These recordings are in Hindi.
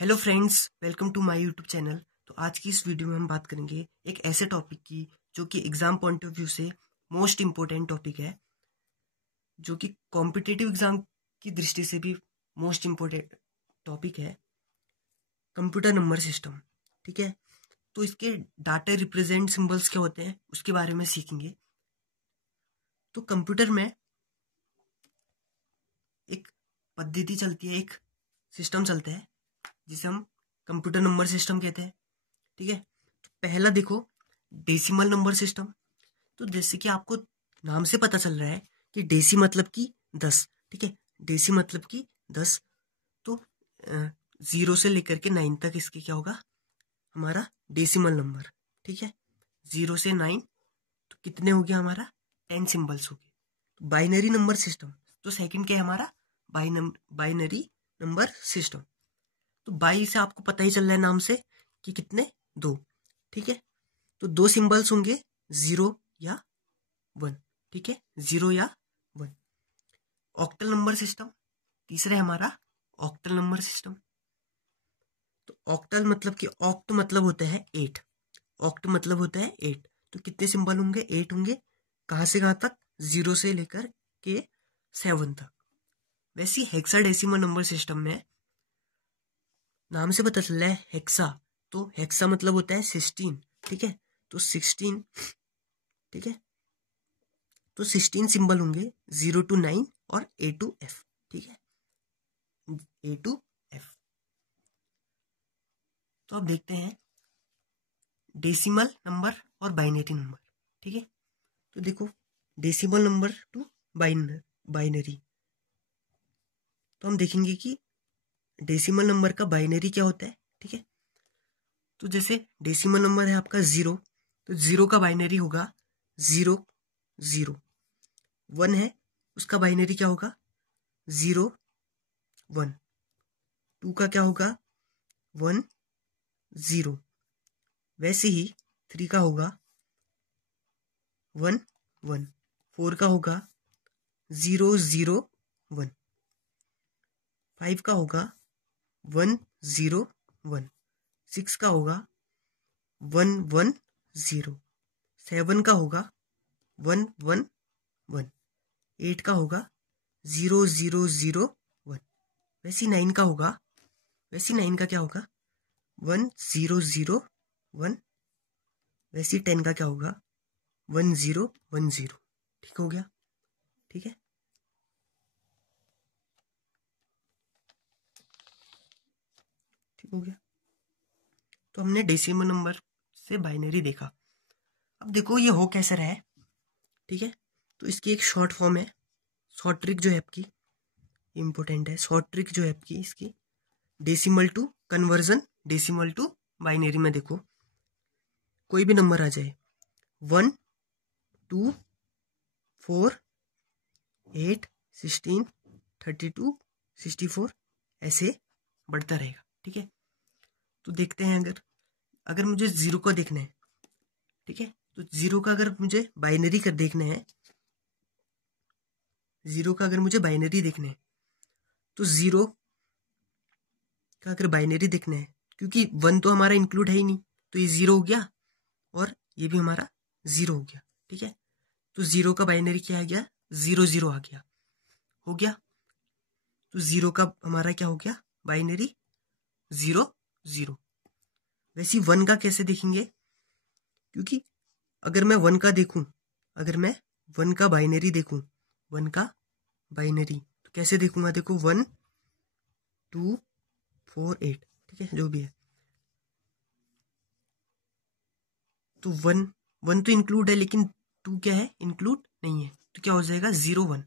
Hello friends, welcome to my YouTube channel. तो आज की इस वीडियो में हम बात करेंगे एक ऐसे टॉपिक की जो कि एग्जाम पॉइंट ऑफ व्यू से मोस्ट इम्पोर्टेंट टॉपिक है, जो कि कॉम्पिटिटिव एग्जाम की दृष्टि से भी मोस्ट इम्पोर्टेंट टॉपिक है, कंप्यूटर नंबर सिस्टम। ठीक है, तो इसके डाटा रिप्रेजेंट सिंबल्स क्या होते हैं उसके बारे में सीखेंगे। तो कंप्यूटर में एक पद्धति चलती है, एक सिस्टम चलता है जिसे हम कंप्यूटर नंबर सिस्टम कहते हैं। ठीक है, तो पहला देखो डेसिमल नंबर सिस्टम। तो जैसे कि आपको नाम से पता चल रहा है कि डेसी मतलब कि 10। ठीक है, डेसी मतलब कि 10। तो 0 से लेकर के 9 तक इसके क्या होगा, हमारा डेसिमल नंबर। ठीक है, 0 से 9 तो कितने हो गया, हमारा 10 सिंबल्स हो गए। तो बाइनरी नंबर सिस्टम, तो सेकंड क्या है हमारा, बाइनरी नंबर सिस्टम। तो बाई से आपको पता ही चल रहा है नाम से कि कितने, 2। ठीक है, तो 2 सिंबल्स होंगे, 0 या 1। ठीक है, 0 या 1। ऑक्टल नंबर सिस्टम, तीसरा है हमारा ऑक्टल नंबर सिस्टम। तो ऑक्टल मतलब कि ऑक्ट मतलब होता है 8, ऑक्ट मतलब होता है 8। तो कितने सिंबल होंगे, 8 होंगे। कहाँ से कहाँ तक, 0 से लेकर के 7 तक। वैसे हेक्साडेसिमल नंबर सिस्टम में नाम से पता चल रहा है हेक्सा, तो हेक्सा मतलब होता है 16। ठीक है, तो 16। ठीक है, तो 16 सिंबल होंगे, 0 to 9 और A to F। ठीक है, A to F। तो अब देखते हैं डेसिमल नंबर और बाइनरी नंबर। ठीक है, तो देखो डेसिमल नंबर टू बाइनरी, तो हम देखेंगे कि डेसिमल नंबर का बाइनरी क्या होता है। ठीक है, तो जैसे डेसिमल नंबर है आपका 0, तो 0 का बाइनरी होगा 0 0। 1 है, उसका बाइनरी क्या होगा, 0 1। 2 का क्या होगा, 1 0। वैसे ही 3 का होगा 1 1। 4 का होगा 0 0 1। 5 का होगा 1 0 1। 6 का होगा 1 1 0। 7 का होगा 1 1 1। 8 का होगा 0 0 0 1। वैसे 9 का होगा, वैसे 9 का क्या होगा, 1 0 0 1। वैसे 10 का क्या होगा, 1 0 1 0। ठीक हो गया। ठीक है, ठीक हो गया। तो हमने डेसिमल नंबर से बाइनरी देखा। अब देखो ये हो कैसे रहा है। ठीक है, तो इसकी एक शॉर्ट फॉर्म है, शॉर्ट ट्रिक जो है आपकी इंपॉर्टेंट है। शॉर्ट ट्रिक जो है आपकी इसकी, decimal to conversion, decimal to binary में देखो कोई भी नंबर आ जाए, 1 2 4 8 16 32 64, ऐसे बढ़ता रहेगा। ठीक है, तो देखते हैं अगर मुझे 0 को देखना है। ठीक है, तो 0 का अगर मुझे बाइनरी कर देखना है, 0 का अगर मुझे बाइनरी देखना है, तो 0 का अगर बाइनरी देखना है, क्योंकि 1 तो हमारा इंक्लूड है ही नहीं, तो ये 0 हो गया और ये भी हमारा 0 हो गया। ठीक है, तो 0 का बाइनरी क्या आ गया, 0 0 आ गया, हो गया। तो 0 का हमारा क्या हो गया, बाइनरी 0 0। वैसे 1 का कैसे देखेंगे, क्योंकि अगर मैं 1 का देखूं, अगर मैं 1 का बाइनरी देखूं, 1 का बाइनरी तो कैसे देखूंगा, देखो 1 2 4 8। ठीक है, जो भी है, तो 1 1 तो इंक्लूड है, लेकिन 2 क्या है, इंक्लूड नहीं है, तो क्या हो जाएगा 0 1।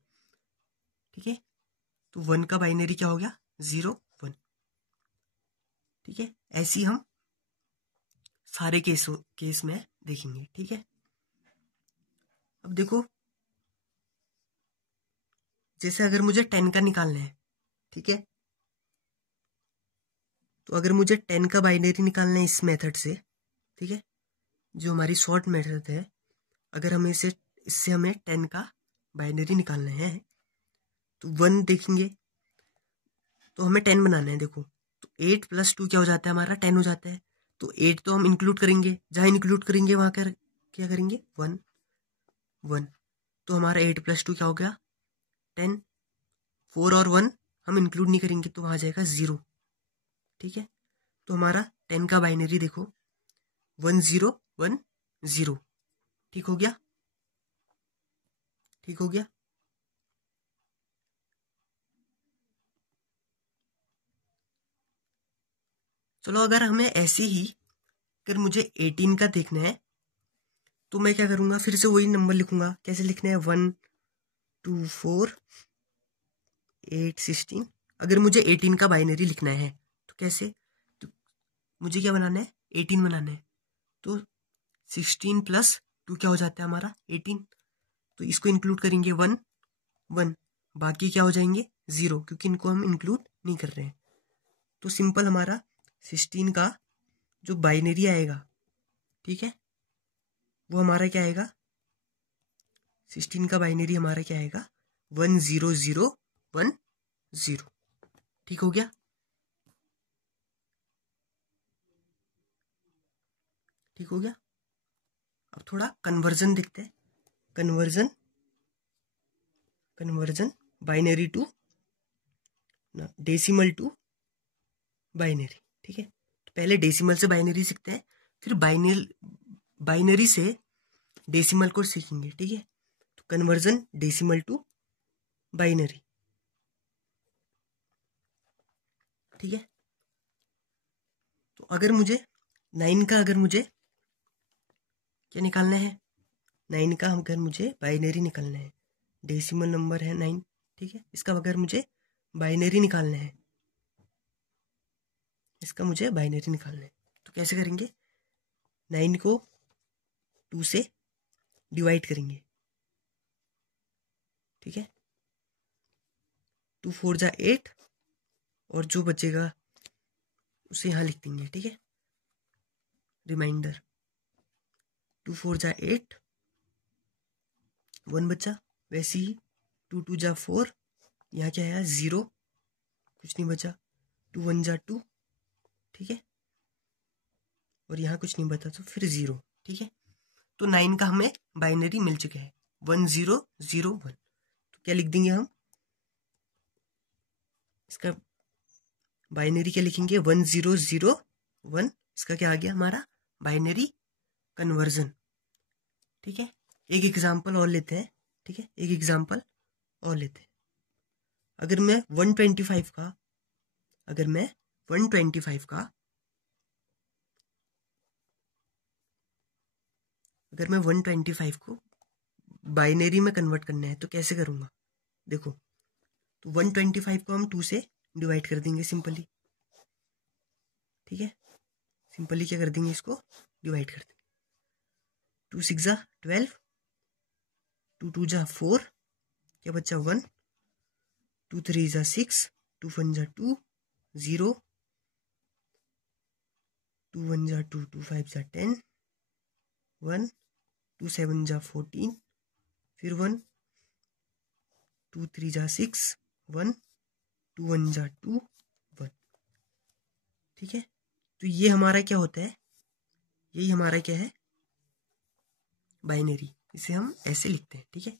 ठीक है, तो 1 का बाइनरी क्या हो गया, 0 1। ठीक है, ऐसे ही हम सारे केस में देखेंगे। ठीक है, अब देखो जैसे अगर मुझे 10 का निकालना है। ठीक है, तो अगर मुझे 10 का बाइनरी निकालना है इस मेथड से, ठीक है, जो हमारी शॉर्ट मेथड है, अगर हमें इससे हमें 10 का बाइनरी निकालना है, तो 1 देखेंगे, तो हमें 10 बनाना है। देखो, तो 8 + 2 क्या हो जाता है हमारा 10 हो जाता है। तो 8 तो हम इंक्लूड करेंगे, जहाँ इंक्लूड करेंगे वहाँ क्या करेंगे 1 1। तो हमारा 8 + 2 क्या हो गया 10। 4 और 1 हम इंक्लूड नहीं करेंगे तो वहाँ जाएगा 0। ठीक है, तो हमारा 10 का बाइनरी देखो 1 0 1 0। ठीक हो गया, ठीक हो गया। चलो अगर हमें ऐसे ही अगर मुझे 18 का देखना है तो मैं क्या करूँगा, फिर से वही नंबर लिखूँगा। कैसे लिखना है 1 2 4 8 16। अगर मुझे 18 का बाइनरी लिखना है तो कैसे, तो मुझे क्या बनाना है 18 बनाना है। तो 16 + 2 क्या हो जाता है हमारा 18। तो इसको इंक्लूड करेंगे 1 1, बाकी क्या हो जाएंगे 0, क्योंकि इनको हम इंक्लूड नहीं कर रहे हैं। तो सिंपल हमारा 16 का जो बाइनरी आएगा, ठीक है, वो हमारा क्या आएगा 16 का बाइनरी हमारा क्या आएगा 1 0 0 1 0। ठीक हो गया, ठीक हो गया। अब थोड़ा कन्वर्जन देखते हैं। Conversion conversion binary to decimal to binary. ठीक है, तो पहले डेसिमल से बाइनरी सीखते हैं, फिर बाइनरी से डेसिमल को सीखेंगे। ठीक है, तो कन्वर्जन डेसिमल टू बाइनरी। ठीक है, तो अगर मुझे 9 का अगर मुझे क्या निकालना है, 9 का अगर मुझे बाइनरी निकालना है, डेसिमल नंबर है 9। ठीक है, इसका अगर मुझे बाइनरी निकालना है, इसका मुझे बाइनरी निकालना है, तो कैसे करेंगे 9 को 2 से डिवाइड करेंगे। ठीक है, 2 4 जा 8 और जो बचेगा उसे यहाँ लिख देंगे। ठीक है, रिमाइंडर 2 4 जा 8 1 बचा, वैसे ही 2 2 जा 4, यहाँ क्या है 0, कुछ नहीं बचा, 2 1 जा 2। ठीक है, और यहाँ कुछ नहीं बचा तो फिर 0। ठीक है, तो 9 का हमें बाइनरी मिल चुका है 1 0 0 1। तो क्या लिख देंगे हम, इसका बाइनरी क्या लिखेंगे 1 0 0 1। इसका क्या आ गया हमारा बाइनरी कन्वर्जन। ठीक है, एक एग्जांपल और लेते हैं। ठीक है, एक एग्जांपल और लेते हैं। अगर मैं 125 का अगर मैं 125 का अगर मैं 125 को बाइनरी में कन्वर्ट करना है तो कैसे करूँगा, देखो, तो 125 को हम 2 से डिवाइड कर देंगे सिंपली। ठीक है, सिंपली क्या कर देंगे, इसको डिवाइड कर देंगे। 2 6 जा 12, 2 2 जा 4, क्या बच्चा 1, 2 3 जा 6, 2 1 जा 2 0, 2 1 जा 2, 2 5 जा 10 1, 2 7 जा 14, फिर 1, 2 3 जा 6 1, 2 1 जा 2 1। ठीक है, तो ये हमारा क्या होता है, यही हमारा क्या है बाइनरी। इसे हम ऐसे लिखते हैं। ठीक है,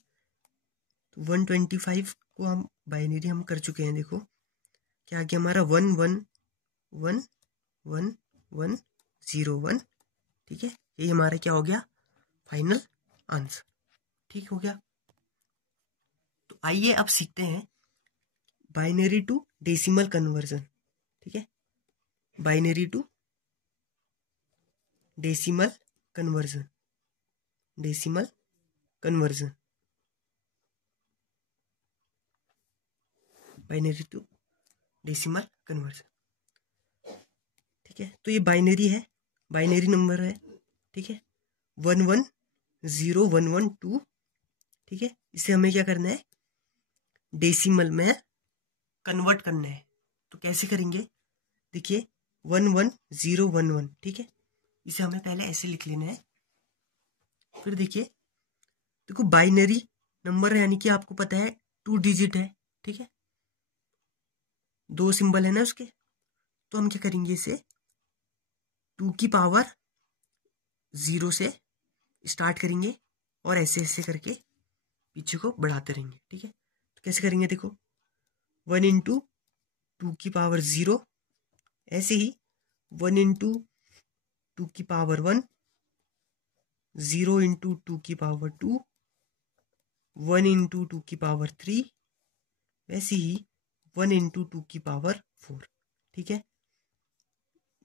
तो 125 को हम बाइनरी हम कर चुके हैं। देखो क्या आ गया हमारा 1 1 1 1 1 0 1। ठीक है, यही हमारा क्या हो गया फाइनल आंसर। ठीक हो गया, तो आइए अब सीखते हैं बाइनरी टू डेसिमल कन्वर्जन। ठीक है, binary to decimal conversion, decimal conversion, binary to decimal conversion. ठीक है, तो ये बाइनरी है, बाइनरी नंबर है। ठीक है, 1 1 0 1 1 2। ठीक है, इसे हमें क्या करना है डेसिमल में कन्वर्ट करना है। तो कैसे करेंगे, देखिए 1 1 0 1 1। ठीक है, इसे हमें पहले ऐसे लिख लेना है। फिर देखिए, देखो बाइनरी नंबर यानी कि आपको पता है 2 डिजिट है। ठीक है, 2 सिंबल है ना उसके, तो हम क्या करेंगे, इसे 2 की पावर 0 से स्टार्ट करेंगे और ऐसे ऐसे करके पीछे को बढ़ाते रहेंगे। ठीक है, तो कैसे करेंगे, देखो 1 इंटू 2 की पावर 0, ऐसे ही 1 इंटू 2 की पावर 1, 0 इंटू 2 की पावर 2, 1 इंटू 2 की पावर 3, वैसे ही 1 इंटू 2 की पावर 4। ठीक है,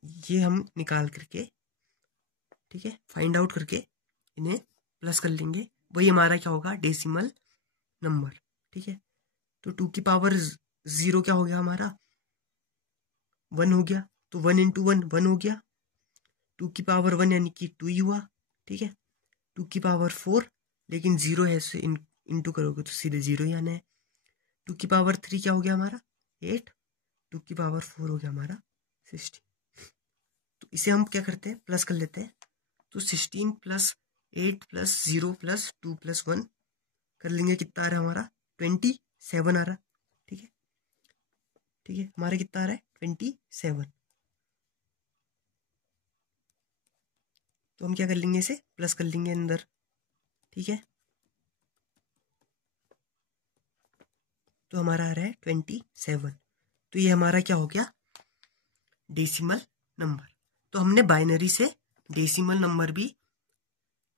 ये हम निकाल करके, ठीक है, फाइंड आउट करके इन्हें प्लस कर लेंगे। वही हमारा क्या होगा, डेसिमल नंबर। ठीक है, तो 2 की पावर 0 क्या हो गया हमारा, 1 हो गया, तो 1 इंटू 1 1 हो गया, 2 की पावर 1 यानी कि 2 ही हुआ। ठीक है, 2 की पावर 4, लेकिन 0 है, इससे इंटू करोगे तो सीधे 0 ही आना है। 2 की पावर 3 क्या हो गया हमारा, 8, 2 की पावर 4 हो गया हमारा 16। तो इसे हम क्या करते हैं, प्लस कर लेते हैं। तो 16 प्लस 8 प्लस 0 प्लस 2 प्लस 1 कर लेंगे, कितना आ रहा है हमारा, 27 आ रहा। ठीक है, ठीक है, हमारा कितना आ रहा है, 27। तो हम क्या कर लेंगे, इसे प्लस कर लेंगे अंदर। ठीक है, तो हमारा आ रहा है 27। तो ये हमारा क्या हो गया, डेसिमल नंबर। तो हमने बाइनरी से डेसिमल नंबर भी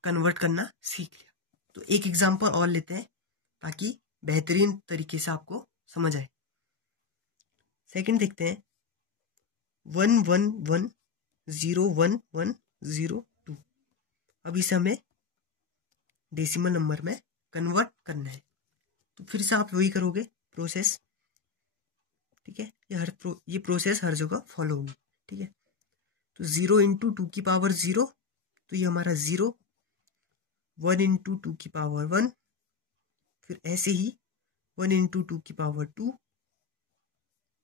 कन्वर्ट करना सीख लिया। तो एक एग्जांपल और लेते हैं ताकि बेहतरीन तरीके से आपको समझ आए। सेकंड देखते हैं, 1110110 अब इसे हमें डेसिमल नंबर में कन्वर्ट करना है। तो फिर से आप वही करोगे प्रोसेस। ठीक है, ये प्रोसेस हर जगह फॉलो होगी। ठीक है, तो 0 इंटू 2 की पावर 0, तो ये हमारा 0, 1 इंटू 2 की पावर 1, फिर ऐसे ही 1 इंटू 2 की पावर 2,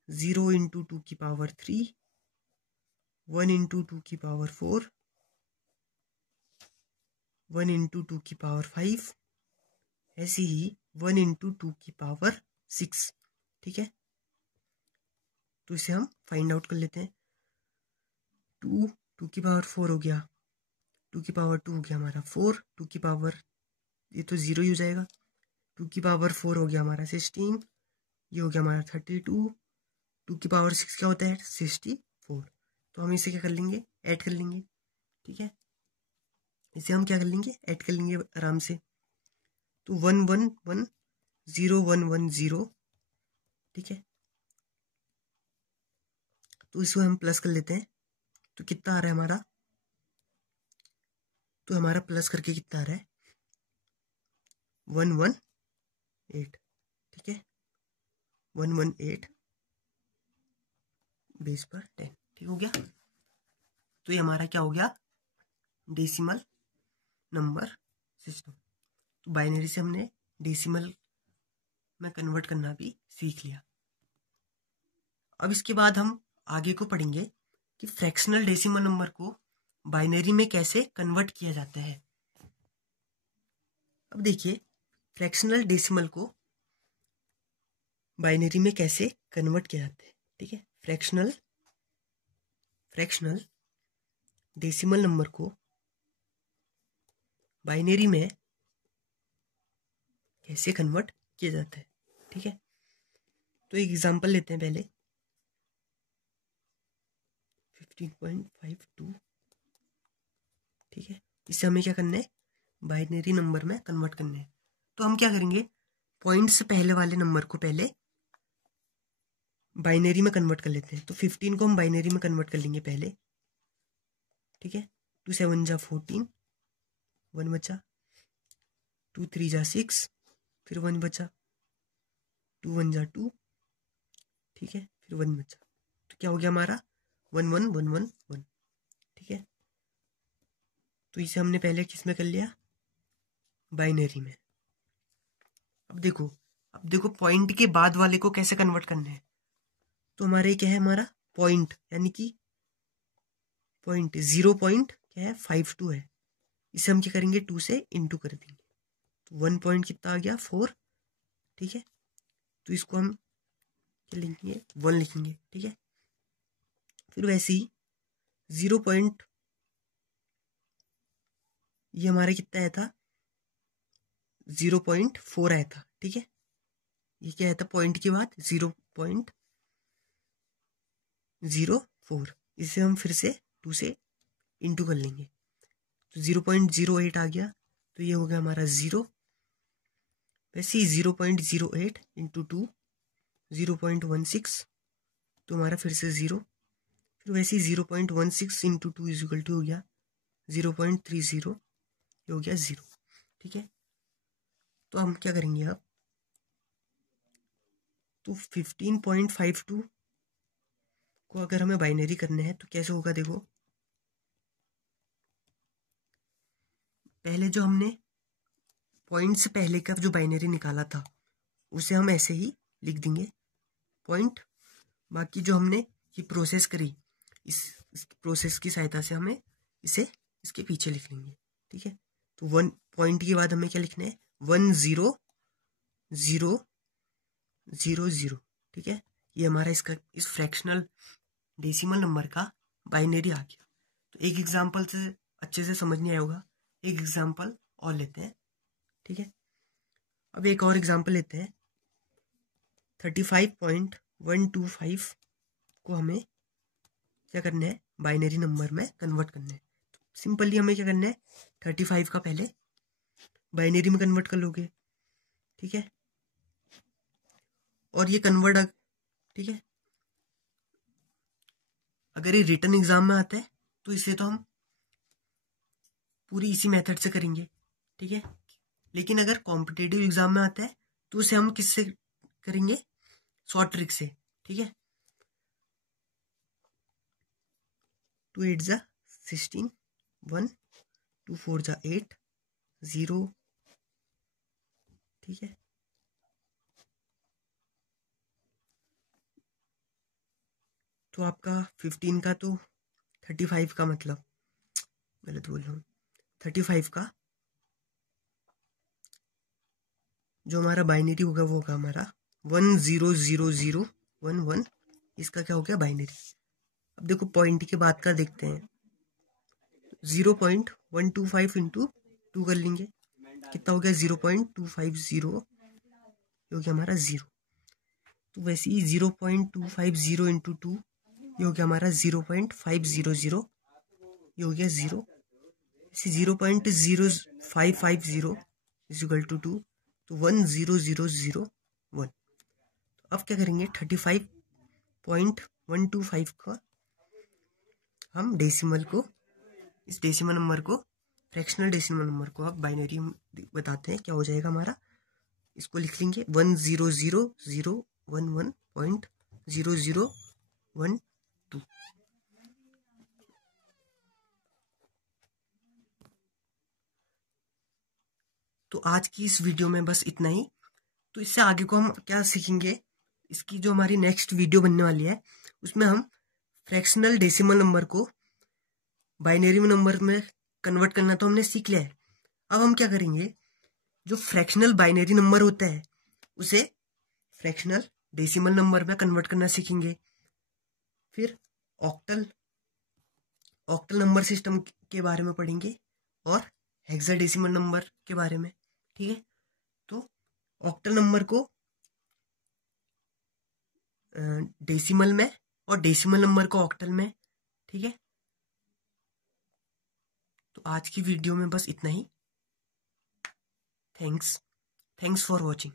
0 इंटू 2 की पावर 3, 1 इंटू 2 की पावर 4, 1 इंटू 2 की पावर 5, ऐसे ही 1 इंटू 2 की पावर 6। ठीक है, तो इसे हम फाइंड आउट कर लेते हैं। 2 की पावर 4 हो गया, 2 की पावर 2 हो गया हमारा 4, 2 की पावर, ये तो 0 ही हो जाएगा, 2 की पावर 4 हो गया हमारा 16, ये हो गया हमारा 32, 2 की पावर 6 क्या होता है, 64। तो हम इसे क्या कर लेंगे, ऐड कर लेंगे। ठीक है, इसे हम क्या कर लेंगे, ऐड कर लेंगे आराम से। तो 1110110, ठीक है, तो इसको हम प्लस कर लेते हैं। तो कितना आ रहा है हमारा, तो हमारा प्लस करके कितना आ रहा है, 118। ठीक है, 118 बेस पर 10। ठीक हो गया, तो ये हमारा क्या हो गया, डेसिमल नंबर सिस्टम। तो बाइनरी से हमने डेसिमल में कन्वर्ट करना भी सीख लिया। अब इसके बाद हम आगे को पढ़ेंगे कि फ्रैक्शनल डेसिमल नंबर को बाइनरी में कैसे कन्वर्ट किया जाता है। अब देखिए, फ्रैक्शनल डेसिमल को बाइनरी में कैसे कन्वर्ट किया जाता है। ठीक है, फ्रैक्शनल डेसिमल नंबर को बाइनरी में कैसे कन्वर्ट किया जाता है। ठीक है, तो एक एग्जांपल लेते हैं पहले, 15.52। ठीक है, इससे हमें क्या करना है, बाइनरी नंबर में कन्वर्ट करना है। तो हम क्या करेंगे, पॉइंट से पहले वाले नंबर को पहले बाइनरी में कन्वर्ट कर लेते हैं। तो 15 को हम बाइनरी में कन्वर्ट कर लेंगे पहले। ठीक है, 2 7 जा 14, 1 बचा, 2 3 जा 6, फिर 1 बचा, 2 1 जा 2, ठीक है, फिर 1 बचा। तो क्या हो गया हमारा, 1 1 1 1 1। ठीक है, तो इसे हमने पहले किस में कर लिया, बाइनरी में। अब देखो पॉइंट के बाद वाले को कैसे कन्वर्ट करना है। तो हमारे क्या है, हमारा पॉइंट यानी कि पॉइंट 0.52 है, इसे हम क्या करेंगे, 2 से इंटू कर देंगे। तो 1 पॉइंट कितना आ गया, 4। ठीक है, तो इसको हम क्या लिखेंगे, 1 लिखेंगे। ठीक है, फिर वैसे ही 0 पॉइंट, ये हमारा कितना आया था, 0.4 आया था, ठीक है। ये क्या आया था पॉइंट के बाद 0.04, इसे हम फिर से 2 से इंटू कर लेंगे, तो 0.08 आ गया, तो ये हो गया हमारा 0। वैसे ही 0.08 इंटू 2 0.16, तो हमारा फिर से 0। फिर वैसे ही 0.16 इंटू 2 इजिकल टू हो गया 0.30, ये हो गया 0, ठीक है। तो हम क्या करेंगे अब, तो 15.52 को अगर हमें बाइनरी करने हैं तो कैसे होगा, देखो पहले जो हमने पॉइंट से पहले का जो बाइनरी निकाला था उसे हम ऐसे ही लिख देंगे पॉइंट, बाकी जो हमने ये प्रोसेस करी इस प्रोसेस की सहायता से हमें इसे इसके पीछे लिख लेंगे, ठीक है। तो 1 पॉइंट के बाद हमें क्या लिखना है, 100000, ठीक है। ये हमारा इसका इस फ्रैक्शनल डेसिमल नंबर का बाइनरी आ गया। तो एक एग्जांपल से अच्छे से समझ नहीं आया होगा, एक एग्जांपल और लेते हैं, ठीक है। अब एक और एग्जांपल लेते हैं, 35.125 को हमें क्या करना है, बाइनरी नंबर में कन्वर्ट करना है। तो सिंपली हमें क्या करना है, 35 का पहले बाइनरी में कन्वर्ट कर लोगे, ठीक है। और ये कन्वर्ट, ठीक है, अगर ये रिटन एग्जाम में आता है तो इसे तो हम पूरी इसी मेथड से करेंगे, ठीक है। लेकिन अगर कॉम्पिटेटिव एग्जाम में आता है तो उसे हम किससे करेंगे, शॉर्ट ट्रिक से, ठीक है। 2 8 जा 16, 1 2 4 जा 8 0, ठीक है। तो आपका 15 का तो 35 का, मतलब गलत बोल रहा हूँ, 35 का जो हमारा बाइनरी होगा वो होगा हमारा 100011, इसका क्या हो गया बाइनरी। अब देखो पॉइंट के बाद का देखते हैं, 0.125 इंटू 2 कर लेंगे, कितना हो गया 0.250, ये हो गया हमारा 0। तो वैसे ही 0.250 इंटू 2, ये हो गया हमारा 0.500, ये हो गया 0। इसी 0.0550 इजिकल टू 2, तो 10001। अब क्या करेंगे, 35.125 का हम डेसिमल को, इस डेसिमल नंबर को, फ्रैक्शनल डेसिमल नंबर को अब बाइनरी बताते हैं क्या हो जाएगा हमारा। इसको लिख लेंगे 1000011.0012। तो आज की इस वीडियो में बस इतना ही। तो इससे आगे को हम क्या सीखेंगे, इसकी जो हमारी नेक्स्ट वीडियो बनने वाली है उसमें हम फ्रैक्शनल डेसिमल नंबर को बाइनरी नंबर में कन्वर्ट करना तो हमने सीख लिया है। अब हम क्या करेंगे, जो फ्रैक्शनल बाइनरी नंबर होता है उसे फ्रैक्शनल डेसिमल नंबर में कन्वर्ट करना सीखेंगे। फिर ऑक्टल नंबर सिस्टम के बारे में पढ़ेंगे और हेक्साडेसिमल नंबर के बारे में, ठीक है। तो ऑक्टल नंबर को डेसिमल में और डेसिमल नंबर को ऑक्टल में, ठीक है। तो आज की वीडियो में बस इतना ही। Thanks for watching.